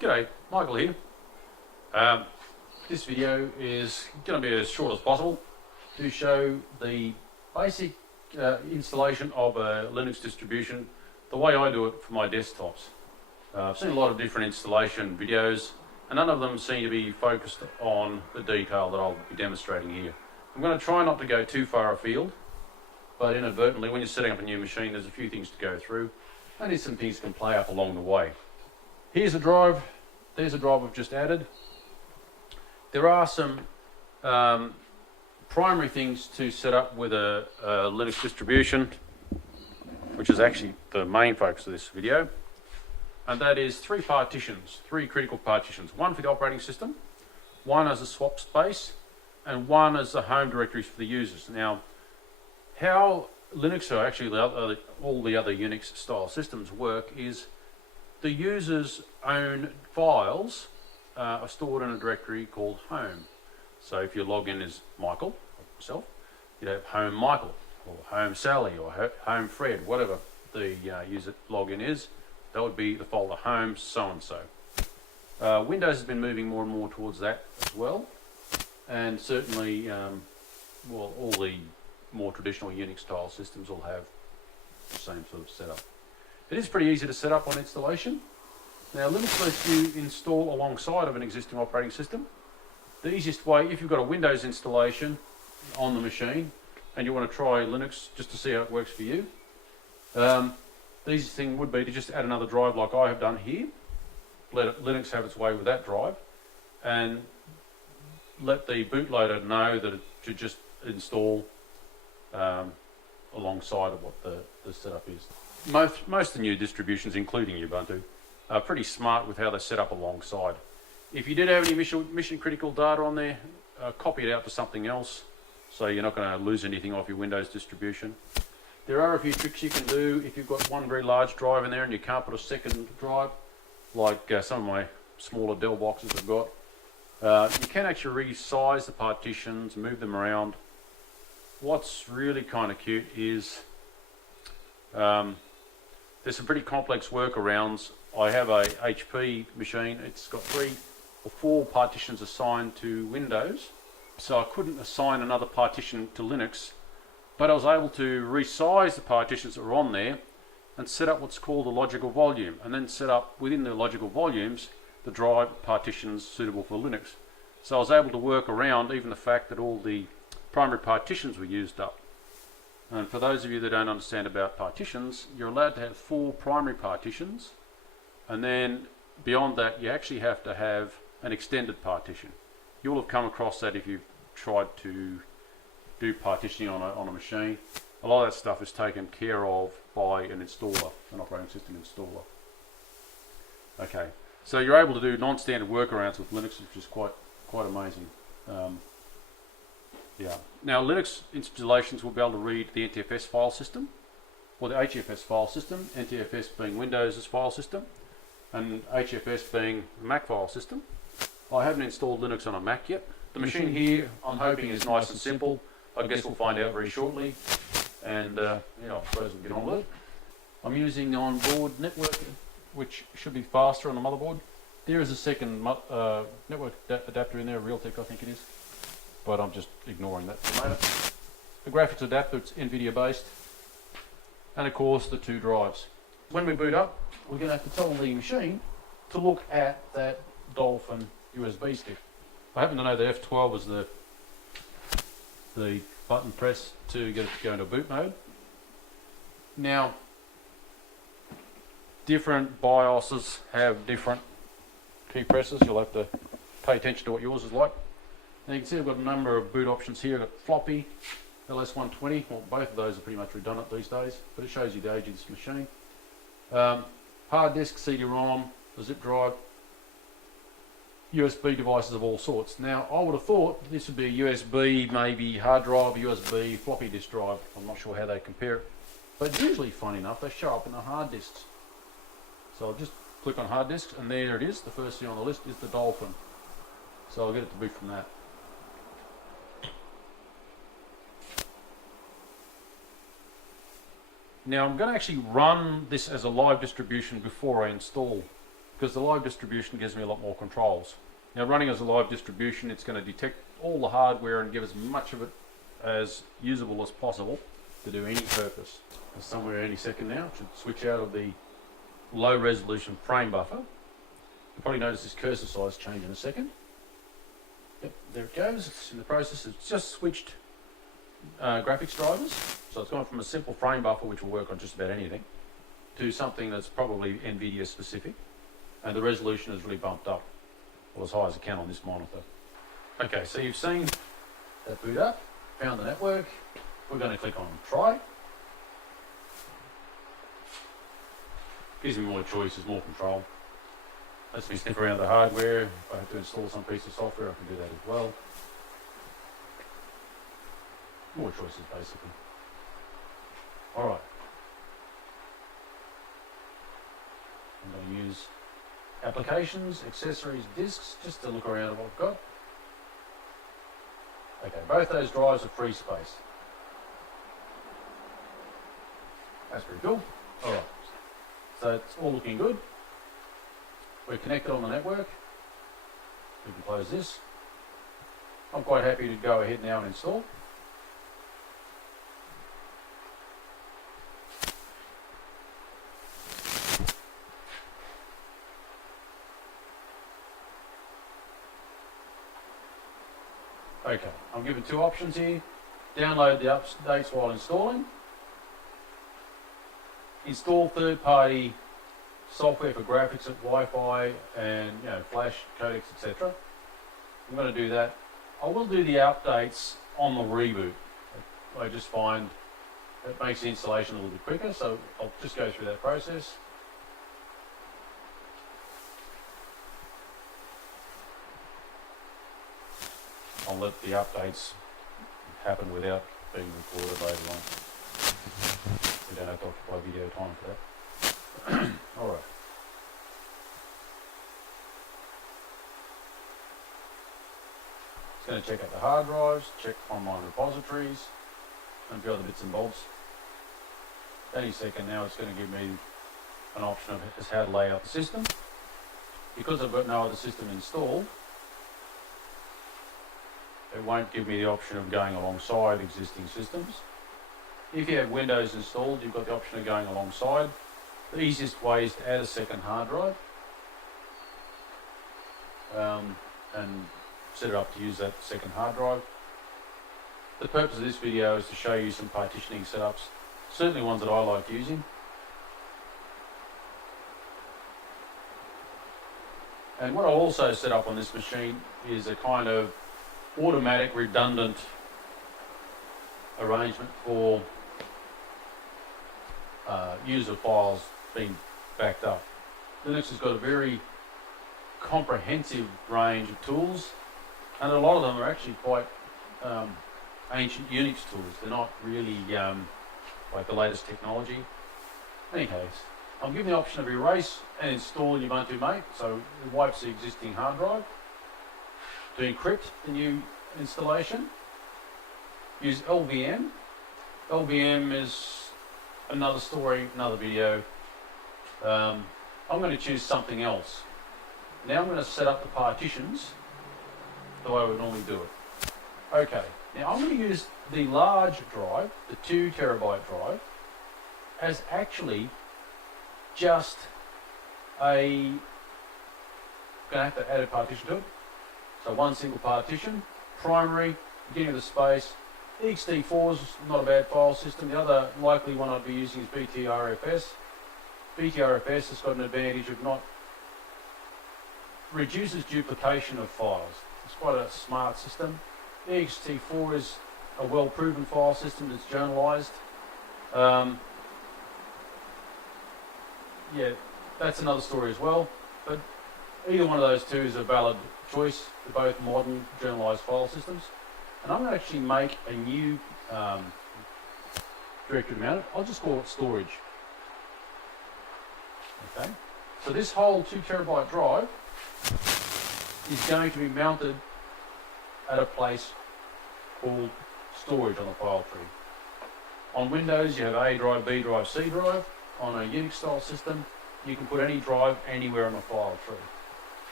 G'day, Michael here. This video is going to be as short as possible to show the basic installation of a Linux distribution the way I do it for my desktops. I've seen a lot of different installation videos and none of them seem to be focused on the detail that I'll be demonstrating here. I'm going to try not to go too far afield, but inadvertently when you're setting up a new machine there's a few things to go through and there's some things that can play up along the way. Here's a drive. There's a drive I've just added. There are some primary things to set up with a Linux distribution, which is actually the main focus of this video, and that is three critical partitions. One for the operating system, one as a swap space, and one as the home directories for the users. Now, how Linux or actually all the other Unix style systems work is the user's own files are stored in a directory called home. So if you log in as Michael, myself, you'd have home Michael, or home Sally, or home Fred, whatever the user login is. That would be the folder home so-and-so. Windows has been moving more and more towards that as well. And certainly, all the more traditional Unix style systems will have the same sort of setup. It is pretty easy to set up on installation. Now Linux lets you install alongside of an existing operating system. The easiest way, if you've got a Windows installation on the machine and you want to try Linux just to see how it works for you, the easiest thing would be to just add another drive like I have done here. Let Linux have its way with that drive and let the bootloader know that it should just install alongside of what the setup is. Most of the new distributions, including Ubuntu, are pretty smart with how they're set up alongside. If you did have any mission critical data on there, copy it out to something else so you're not going to lose anything off your Windows distribution. There are a few tricks you can do if you've got one very large drive in there and you can't put a second drive, like some of my smaller Dell boxes I've got. You can actually resize the partitions, move them around. What's really kind of cute is there's some pretty complex workarounds. I have a HP machine. It's got 3 or 4 partitions assigned to Windows, so I couldn't assign another partition to Linux, but I was able to resize the partitions that were on there and set up what's called a logical volume, and then set up within the logical volumes the drive partitions suitable for Linux. So I was able to work around even the fact that all the primary partitions were used up. And for those of you that don't understand about partitions, you're allowed to have 4 primary partitions, and then beyond that you actually have to have an extended partition. You'll have come across that if you've tried to do partitioning on a machine. A lot of that stuff is taken care of by an installer, an operating system installer. Okay, so you're able to do non-standard workarounds with Linux, which is quite amazing. Yeah. Now Linux installations will be able to read the NTFS file system, or the HFS file system, NTFS being Windows' file system, and HFS being Mac file system. I haven't installed Linux on a Mac yet. The machine here, I'm hoping, is nice and simple. I guess we'll find out very shortly, and I suppose we'll get on with it. I'm using the onboard network, which should be faster on the motherboard. There is a second network adapter in there, Realtek I think it is, but I'm just ignoring that for the moment. The graphics adapter, it's NVIDIA based, and of course the 2 drives. When we boot up, we're going to have to tell the machine to look at that Dolphin USB stick. I happen to know that F12 was the button press to get it to go into boot mode. Now, different BIOSes have different key presses. You'll have to pay attention to what yours is like. Now you can see I've got a number of boot options here. I've got floppy, LS120, well both of those are pretty much redundant these days, but it shows you the age of this machine. Hard disk, CD-ROM, a zip drive, USB devices of all sorts. Now I would have thought this would be a USB, maybe hard drive, USB, floppy disk drive. I'm not sure how they compare it, but usually, funny enough, they show up in the hard disks. So I'll just click on hard disks and there it is. The first thing on the list is the Dolphin. So I'll get it to boot from that. Now I'm going to actually run this as a live distribution before I install because the live distribution gives me a lot more controls. Now, running as a live distribution, it's going to detect all the hardware and give as much of it as usable as possible to do any purpose. Somewhere any second now, it should switch out of the low resolution frame buffer. You'll probably notice this cursor size change in a second. Yep, there it goes. It's in the process. It's just switched graphics drivers. So it's gone from a simple frame buffer, which will work on just about anything, to something that's probably NVIDIA specific. And the resolution has really bumped up, well, as high as it can on this monitor. Okay, so you've seen that boot up, found the network. We're going to click on try. Gives me more choices, more control. Lets me sniff around the hardware. If I have to install some piece of software, I can do that as well. More choices, basically. All right. I'm going to use applications, accessories, disks, just to look around at what I've got. Okay, both those drives are free space. That's pretty cool. All right. So it's all looking good. We're connected on the network. We can close this. I'm quite happy to go ahead now and install. Okay, I'm given two options here. Download the updates while installing. Install third-party software for graphics, Wi-Fi, and flash codecs, etc. I'm going to do that. I will do the updates on the reboot. I just find it makes the installation a little bit quicker, so I'll just go through that process. I'll let the updates happen without being recorded later on. We don't have to occupy video time for that. All right. It's going to check out the hard drives, check online repositories, and a few other bits and bobs. Any second now, it's going to give me an option of just how to lay out the system. Because I've got no other system installed, it won't give me the option of going alongside existing systems. If you have Windows installed, you've got the option of going alongside. The easiest way is to add a second hard drive and set it up to use that second hard drive. The purpose of this video is to show you some partitioning setups, certainly ones that I like using. And what I'll also set up on this machine is a kind of automatic redundant arrangement for user files being backed up. Linux has got a very comprehensive range of tools, and a lot of them are actually quite ancient Unix tools. They're not really like the latest technology. In any case, I'm given the option of erase and install in Ubuntu Mate, so it wipes the existing hard drive. To encrypt the new installation, use LVM. LVM is another story, another video. I'm going to choose something else. Now I'm going to set up the partitions the way I would normally do it. Okay, now I'm going to use the large drive, the 2 terabyte drive, as actually just going to have to add a partition to it. So one single partition, primary, beginning of the space. ext4 is not a bad file system. The other likely one I'd be using is BTRFS. BTRFS has got an advantage of not reduces duplication of files. It's quite a smart system. ext4 is a well-proven file system that's journalized. Yeah, that's another story as well. But either one of those two is a valid choice. They're both modern journalized file systems. And I'm going to actually make a new directory mount. I'll just call it storage. Okay. So this whole 2 terabyte drive is going to be mounted at a place called storage on the file tree. On Windows, you have A drive, B drive, C drive. On a Unix style system, you can put any drive anywhere on the file tree.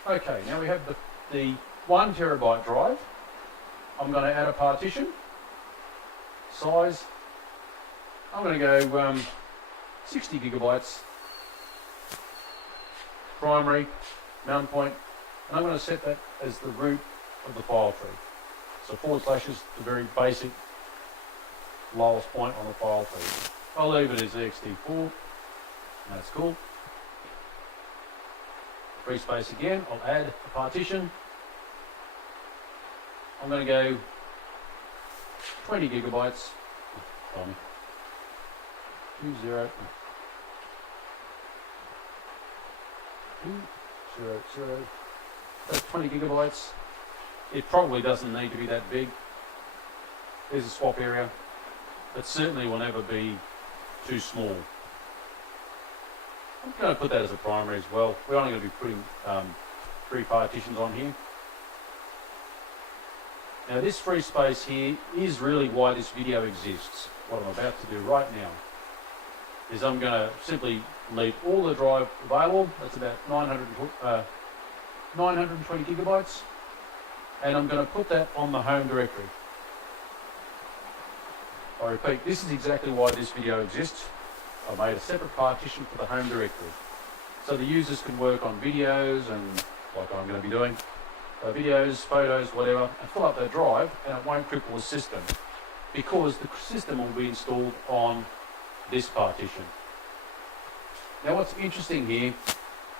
Okay, now we have the 1 terabyte drive. I'm going to add a partition. Size, I'm going to go 60 gigabytes. Primary, mount point, and I'm going to set that as the root of the file tree. So / is the very basic lowest point on the file tree. I'll leave it as ext4. That's cool. Free space again. I'll add a partition. I'm going to go 20 gigabytes. Oh, 20. 200. That's 20 gigabytes. It probably doesn't need to be that big. There's a swap area. It certainly will never be too small. I'm going to put that as a primary as well. We're only going to be putting 3 partitions on here. Now this free space here is really why this video exists. What I'm about to do right now is I'm going to simply leave all the drive available. That's about 920 gigabytes. And I'm going to put that on the home directory. I repeat, this is exactly why this video exists. I made a separate partition for the home directory. So the users can work on videos and like I'm going to be doing. Videos, photos, whatever, and fill up their drive, and it won't cripple the system because the system will be installed on this partition. Now what's interesting here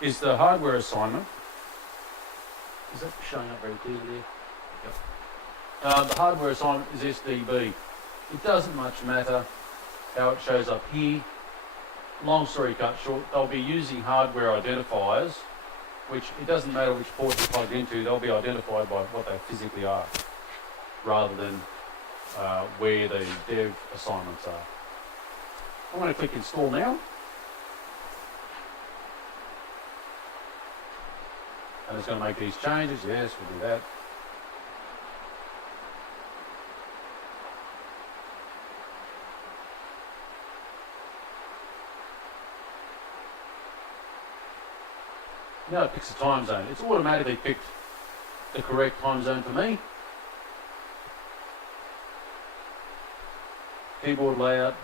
is the hardware assignment. Is that showing up very clearly there? Yep. The hardware assignment is SDB. It doesn't much matter how it shows up here. Long story cut short, they'll be using hardware identifiers, which it doesn't matter which port you're plugged into, they'll be identified by what they physically are, rather than where the dev assignments are. I'm going to click install now. And it's going to make these changes. Yes, we'll do that. Now it picks a time zone. It's automatically picked the correct time zone for me. Keyboard layout,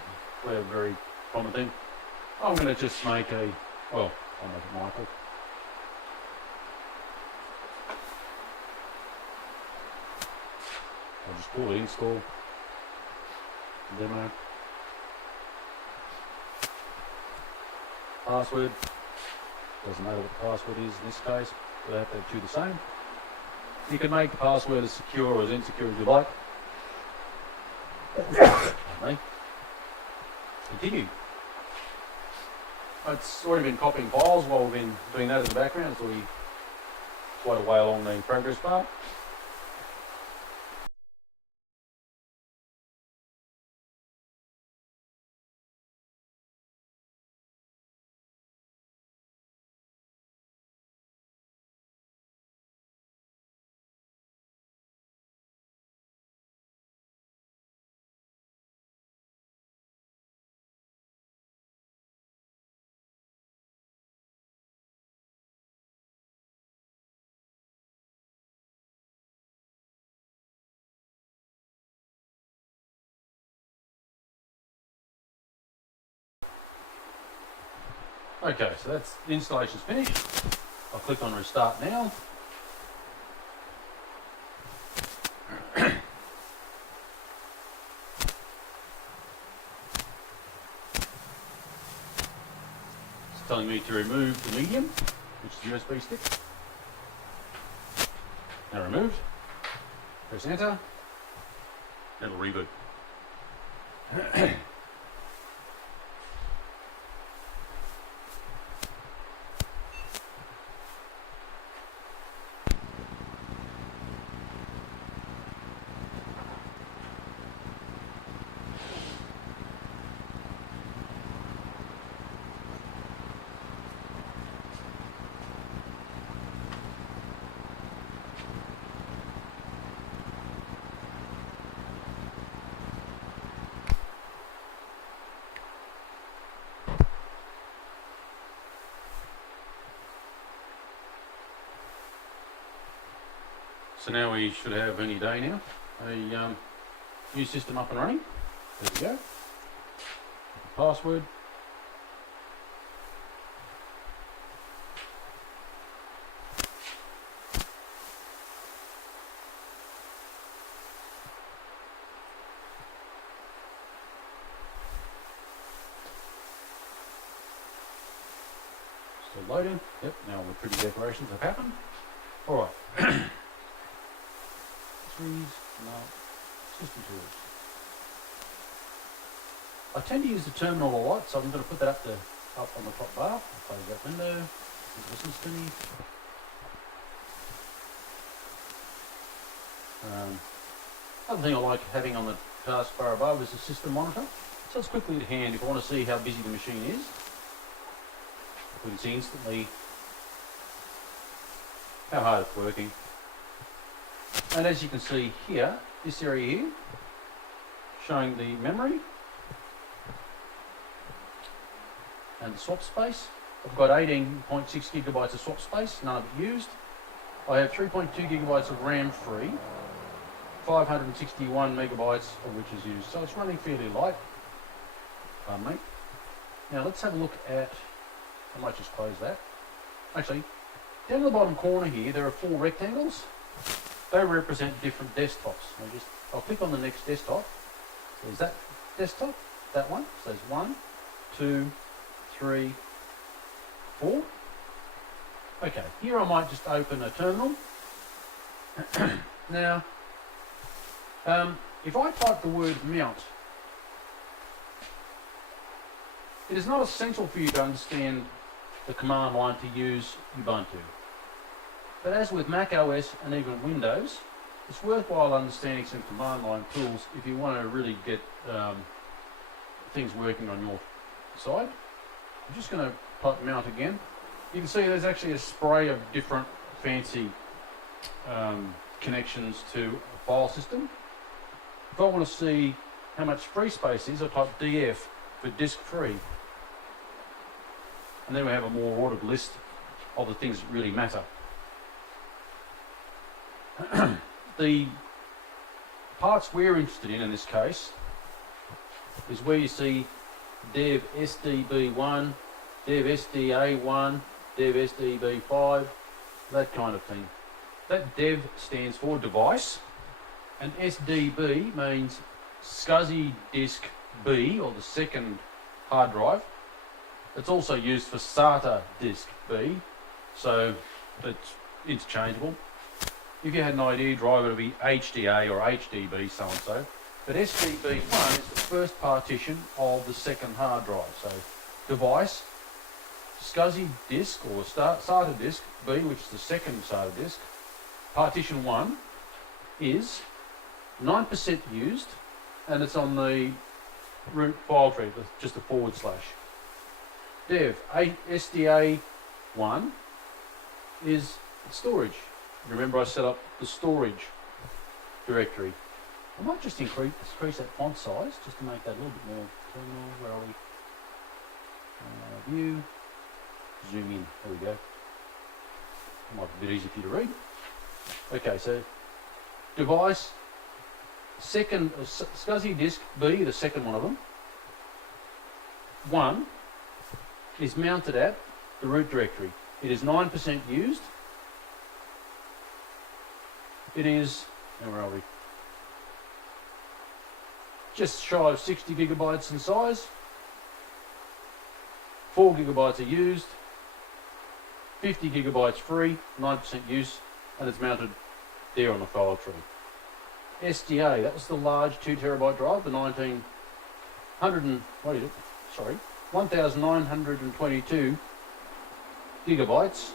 a very common thing. I'm going to just make I'll make it Michael. I'll just call it install demo. Password. Doesn't matter what the password is in this case, we'll have to have 2 the same. You can make the password as secure or as insecure as you like. Continue. It's already been copying files while we've been doing that in the background. It's already quite a way along the progress bar. Okay, so that's the installation's finished. I'll click on restart now. It's telling me to remove the medium, which is the USB stick. Now removed. Press enter. It'll reboot. So now we should have any day now a new system up and running. There we go. Password. Still loading. Yep, now all the pretty decorations have happened. Alright. Trees, no, system tools. I tend to use the terminal a lot, so I'm going to put that up on the top bar. I'll close that window. It listens to me. Other thing I like having on the taskbar above is the system monitor. So it's quickly at hand if I want to see how busy the machine is. I can see instantly how hard it's working. And as you can see here, this area here, showing the memory and the swap space. I've got 18.6 gigabytes of swap space, none of it used. I have 3.2 gigabytes of RAM free, 561 megabytes of which is used. So it's running fairly light. Pardon me. Now let's have a look at, I might just close that. Actually, down in the bottom corner here, there are 4 rectangles. They represent different desktops. I'll click on the next desktop. There's that desktop, that one. So there's 1, 2, 3, 4. Okay, here I might just open a terminal. Now, if I type the word mount, it is not essential for you to understand the command line to use Ubuntu. But as with Mac OS and even Windows, it's worthwhile understanding some command line tools if you want to really get things working on your side. I'm just going to type mount again. You can see there's actually a spray of different fancy connections to a file system. If I want to see how much free space is, I type DF for disk free. And then we have a more ordered list of the things that really matter. The parts we're interested in this case is where you see dev SDB1, dev SDA1, dev SDB5, that kind of thing. That dev stands for device, and SDB means SCSI disk B, or the second hard drive. It's also used for SATA disk B, so it's interchangeable. If you had an ID drive, it would be HDA or HDB, so and so. But SDB1 is the first partition of the second hard drive. So device, SCSI disk or SATA disk B, which is the second SATA disk, partition 1 is 9% used, and it's on the root file tree, just a /. Dev SDA1 is storage. Remember I set up the storage directory. I might just increase that font size just to make that a little bit more terminal. Where are we? View. Zoom in. There we go. Might be a bit easier for you to read. Okay, so device, second SCSI disk B, the second one of them. 1 is mounted at the root directory. It is 9% used. It is, now where are we? Just shy of 60 gigabytes in size. 4 gigabytes are used. 50 gigabytes free, 9% use, and it's mounted there on the file tree. SDA, that was the large 2 terabyte drive, the 1922 gigabytes.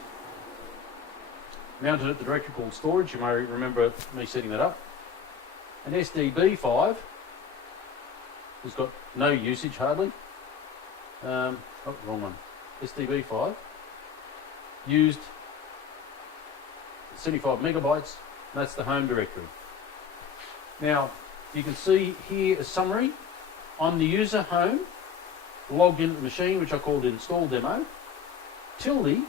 Mounted at the directory called storage. You may remember me setting that up. And SDB5 has got no usage hardly. Oh, wrong one. SDB5 used 75 megabytes. And that's the home directory. Now you can see here a summary. On the user home, logged into the machine, which I called install demo. Tilde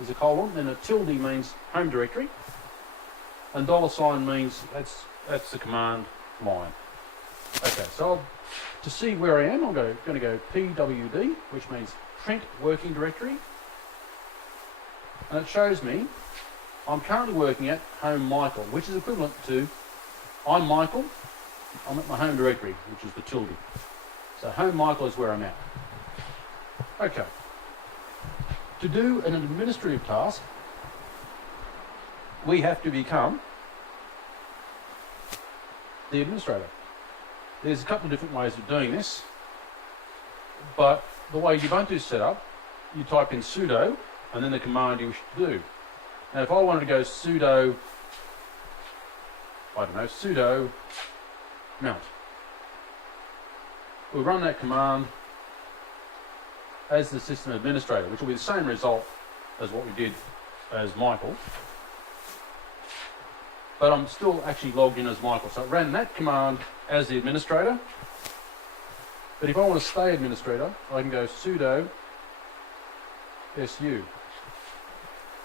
is a colon, and a tilde means home directory. and $sign means that's the command line. Okay, so to see where I am, I'm going to go pwd, which means print working directory, and it shows me I'm currently working at home Michael, which is equivalent to I'm Michael, I'm at my home directory, which is the tilde. So home Michael is where I'm at. Okay. To do an administrative task, we have to become the administrator. There's a couple of different ways of doing this, but the way Ubuntu is set up, you type in sudo and then the command you wish to do. Now if I wanted to go sudo, I don't know, sudo mount, we'll run that command as the system administrator, which will be the same result as what we did as Michael, but I'm still actually logged in as Michael. So it ran that command as the administrator, but if I want to stay administrator, I can go sudo su.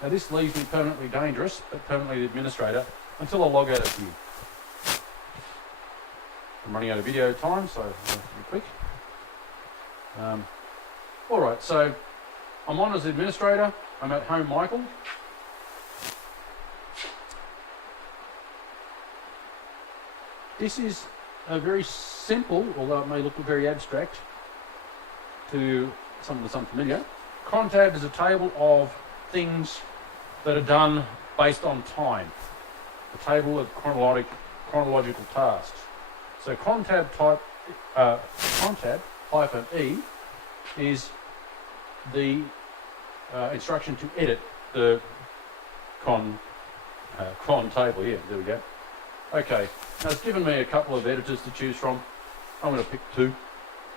Now this leaves me permanently dangerous, but permanently the administrator, until I log out of here. I'm running out of video time, so I'll be quick. Alright, so I'm on as the administrator, I'm at home Michael. This is a very simple, although it may look very abstract to some of us unfamiliar. Contab is a table of things that are done based on time. A table of chronological tasks. So contab -e is the instruction to edit the cron table. Yeah, there we go. Okay, now it's given me a couple of editors to choose from. I'm going to pick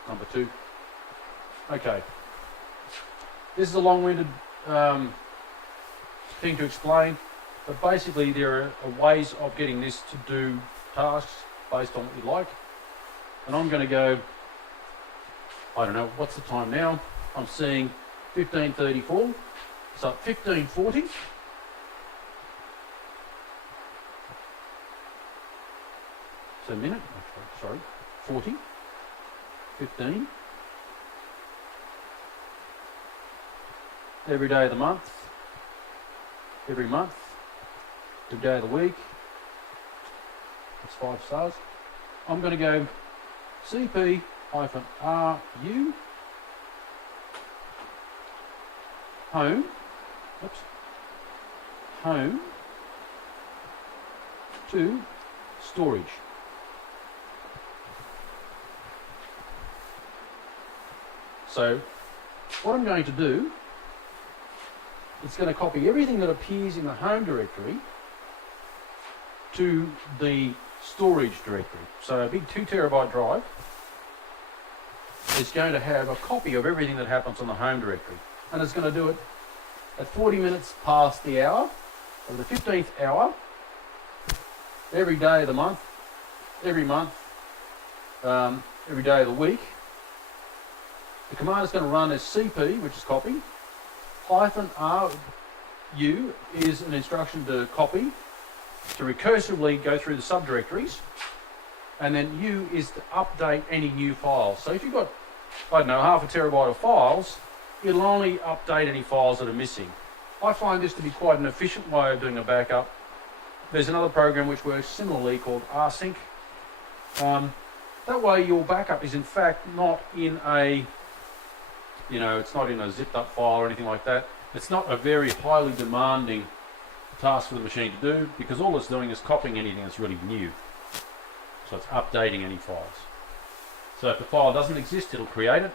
number two. Okay, this is a long-winded thing to explain, but basically there are ways of getting this to do tasks based on what you like. And I'm going to go, I don't know, what's the time now? I'm seeing 15:34, so 15:40. So a minute, sorry, 40, 15. Every day of the month, every month, every day of the week. It's 5 stars. I'm going to go cp-ru home, oops, home to storage. So what I'm going to do, it's going to copy everything that appears in the home directory to the storage directory. So a big 2 terabyte drive is going to have a copy of everything that happens on the home directory. And it's going to do it at 40 minutes past the hour, of the 15th hour, every day of the month, every month, every day of the week. The command is going to run as cp, which is copy, -ru is an instruction to copy, to recursively go through the subdirectories, and then u is to update any new files. So if you've got, I don't know, half a terabyte of files, it'll only update any files that are missing. I find this to be quite an efficient way of doing a backup. There's another program which works similarly called rsync. That way your backup is in fact not in a, it's not in a zipped up file or anything like that. It's not a very highly demanding task for the machine to do, because all it's doing is copying anything that's really new. So it's updating any files. So if the file doesn't exist, it'll create it.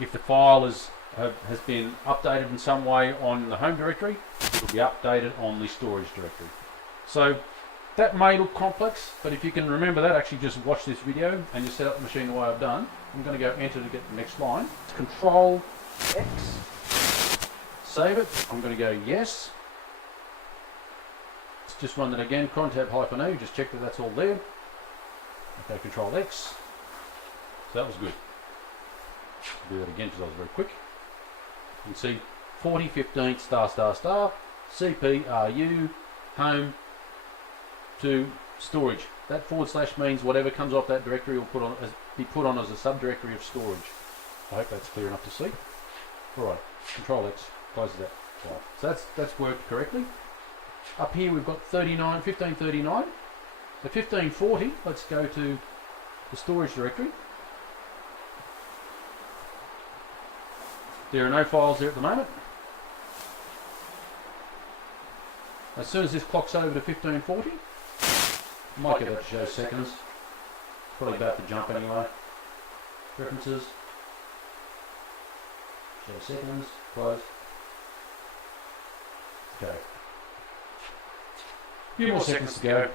If the file has been updated in some way on the home directory, it'll be updated on the storage directory. So that may look complex, but if you can remember that, actually just watch this video and just set up the machine the way I've done. I'm going to go enter to get the next line. Control X, save it. I'm going to go yes. Let's just run that again. Contab -o, just check that that's all there. Okay, Control X. So that was good. I'll do that again because I was very quick. You can see 40, 15, ***, CP, RU, home to storage. That / means whatever comes off that directory will be put on as a subdirectory of storage. I hope that's clear enough to see. Alright, Control X closes that. Right. So that's worked correctly. Up here we've got 1539. At 1540, let's go to the storage directory. There are no files there at the moment. As soon as this clocks over to 1540, I might get that to show seconds. Probably about to jump anyway. Preferences. Show seconds. Close. Okay. A few more seconds to go.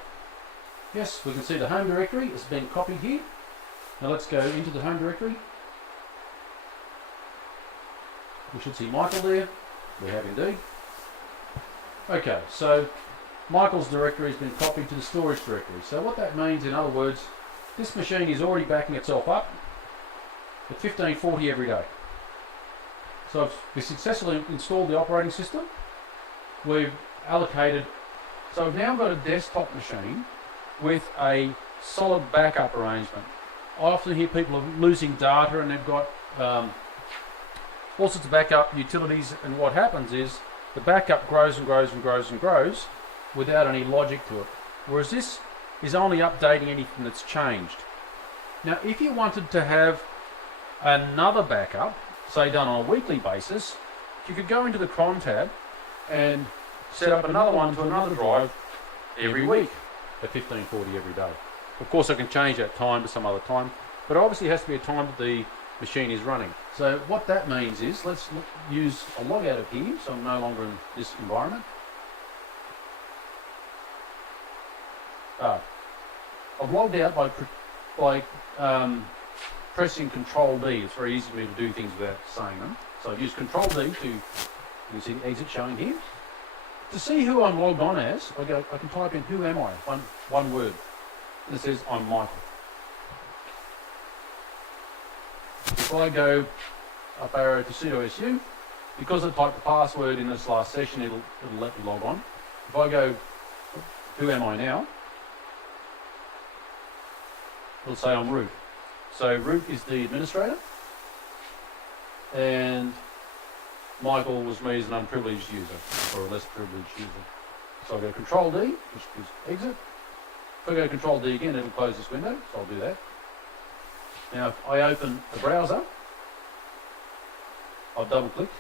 Yes, we can see the home directory has been copied here. Now let's go into the home directory. We should see Michael there. We have indeed. Okay, so Michael's directory has been copied to the storage directory. So what that means, in other words, this machine is already backing itself up at 1540 every day. So we successfully installed the operating system. We've allocated, so we've now got a desktop machine with a solid backup arrangement. I often hear people are losing data and they've got all sorts of backup utilities, and what happens is the backup grows and grows and grows and grows without any logic to it. Whereas this is only updating anything that's changed. Now, if you wanted to have another backup, say done on a weekly basis, you could go into the cron tab and set up another one to another drive every week at 1540 every day. Of course, I can change that time to some other time, but obviously it has to be a time that the machine is running. So what that means is, let's use a log out of here, so I'm no longer in this environment. I've logged out by pressing Control D. It's very easy for me to do things without saying them. So I've used Control D to, you can see the exit showing here. To see who I'm logged on as, I can type in who am I, one word. And it says I'm Michael. If I go up arrow to sudo su, because I typed the password in this last session, it'll let me log on. If I go, who am I now? It'll say I'm root. So root is the administrator, and Michael was me as an unprivileged user, or a less privileged user. So I go Control D, which is exit. If I go Control D again, it'll close this window, so I'll do that. Now if I open the browser, I've double clicked.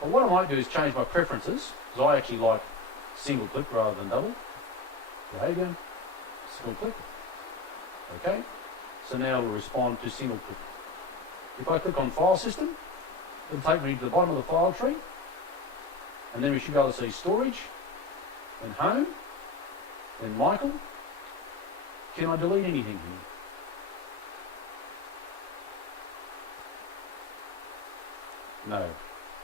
But what I might do is change my preferences, because I actually like single click rather than double. Behavior, single click. Okay, so now it'll respond to single click. If I click on File System, it'll take me to the bottom of the file tree, and then we should be able to see Storage, then Home, then Michael. Can I delete anything here? No.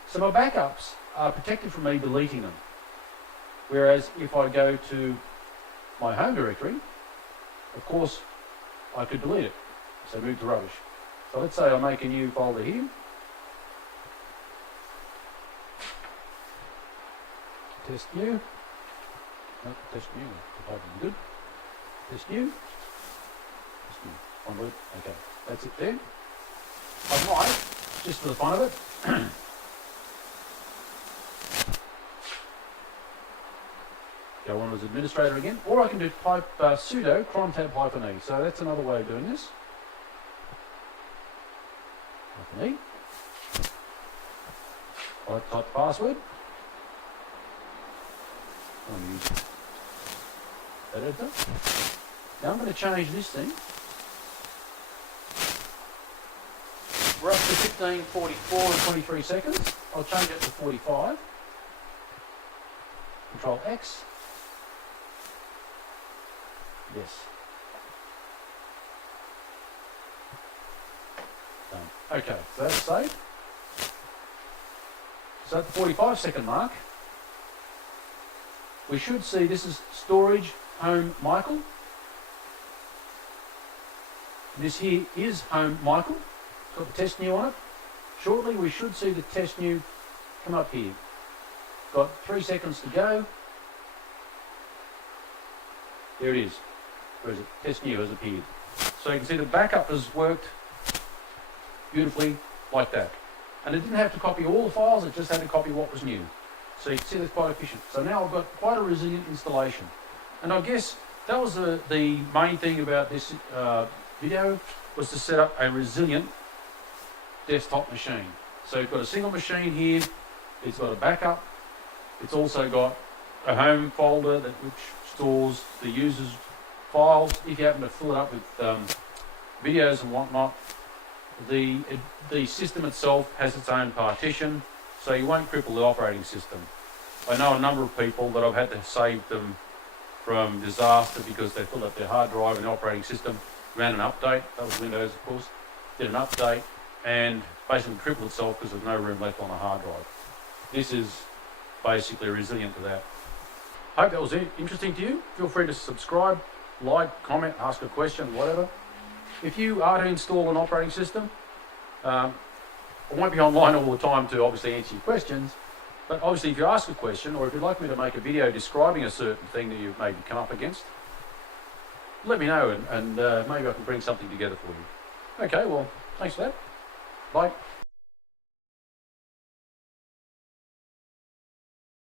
So my backups are protected from me deleting them. Whereas if I go to my home directory, of course, I could delete it. So move to rubbish. So let's say I make a new folder here. Test new. No, test new. Good. Test new. Test new. One word. Okay. That's it there. I might, just for the fun of it, go on as administrator again, or I can do type sudo cron tab -e. So that's another way of doing this. -e. I type the password. I'm going to use that editor. Now I'm going to change this thing. We're up to 15:44 and 23 seconds. I'll change it to 45. Control X. Yes. Done. Okay, so that's saved. So at the 45-second mark, we should see this is Storage Home Michael. This here is Home Michael. It's got the test new on it. Shortly we should see the test new come up here. Got 3 seconds to go. There it is. Where is it? Test new has appeared. So you can see the backup has worked beautifully like that. And it didn't have to copy all the files, it just had to copy what was new. So you can see that's quite efficient. So now I've got quite a resilient installation. And I guess that was the main thing about this video, was to set up a resilient desktop machine. So you've got a single machine here, it's got a backup, it's also got a home folder which stores the user's files. If you happen to fill it up with videos and whatnot, the system itself has its own partition, so you won't cripple the operating system. I know a number of people that I've had to save them from disaster because they filled up their hard drive and the operating system, ran an update, that was Windows of course, did an update and basically crippled itself because there's no room left on the hard drive. This is basically resilient to that. Hope that was interesting to you. Feel free to subscribe, like, comment, ask a question, whatever. If you are to install an operating system, I won't be online all the time to obviously answer your questions, but obviously if you ask a question or if you'd like me to make a video describing a certain thing that you've maybe come up against, let me know and maybe I can bring something together for you. Okay, well, thanks for that. Bye.